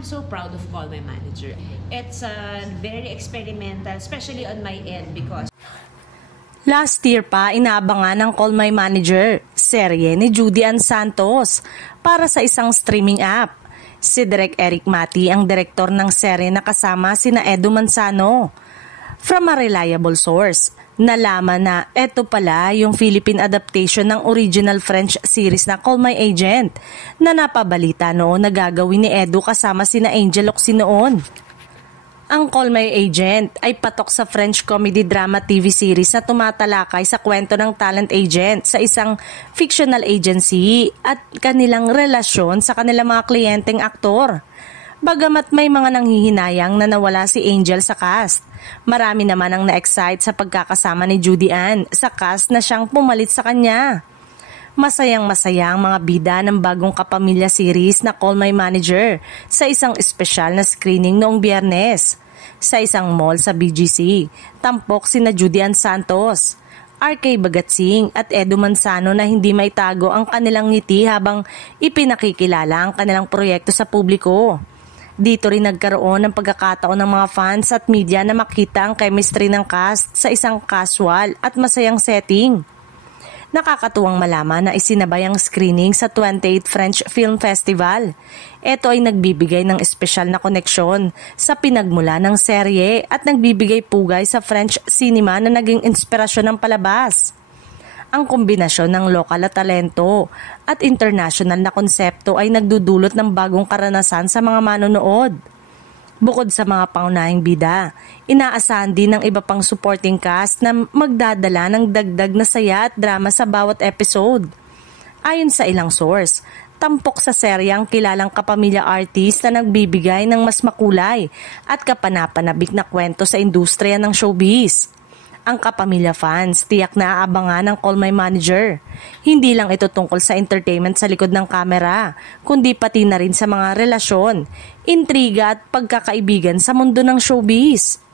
I'm so proud of Call My Manager. It's very experimental, especially on my end because Last year pa, inaabangan ng Call My Manager, serye ni Judy Ann Santos para sa isang streaming app. Si Direk Eric Mati ang direktor ng serye na kasama sina Edu Manzano. From a reliable source, nalaman na eto pala yung Philippine adaptation ng original French series na Call My Agent na napabalita noon na gagawin ni Edu kasama sina Angel Locsin noon. Ang Call My Agent ay patok sa French comedy drama TV series na tumatalakay sa kwento ng talent agent sa isang fictional agency at kanilang relasyon sa kanilang mga kliyenteng aktor. Bagamat may mga nanghihinayang na nawala si Angel sa cast, marami naman ang na-excite sa pagkakasama ni Judy Ann sa cast na siyang pumalit sa kanya. Masayang-masaya ang mga bida ng bagong kapamilya series na Call My Manager sa isang espesyal na screening noong Biyernes. Sa isang mall sa BGC, tampok sina Judy Ann Santos, RK Bagatsing at Edu Manzano na hindi maitago ang kanilang ngiti habang ipinakikilala ang kanilang proyekto sa publiko. Dito rin nagkaroon ng pagkakataon ng mga fans at media na makita ang chemistry ng cast sa isang casual at masayang setting. Nakakatuwang malaman na isinabay ang screening sa 28th French Film Festival. Ito ay nagbibigay ng espesyal na koneksyon sa pinagmula ng serye at nagbibigay pugay sa French cinema na naging inspirasyon ng palabas. Ang kombinasyon ng lokal na talento at international na konsepto ay nagdudulot ng bagong karanasan sa mga manonood. Bukod sa mga pangunahing bida, inaasahan din ng iba pang supporting cast na magdadala ng dagdag na saya at drama sa bawat episode. Ayon sa ilang source, tampok sa serye ang kilalang kapamilya artist na nagbibigay ng mas makulay at kapanapanabik na kwento sa industriya ng showbiz. Ang kapamilya fans tiyak na aabangan ng Call My Manager. Hindi lang ito tungkol sa entertainment sa likod ng kamera, kundi pati na rin sa mga relasyon, intriga at pagkakaibigan sa mundo ng showbiz.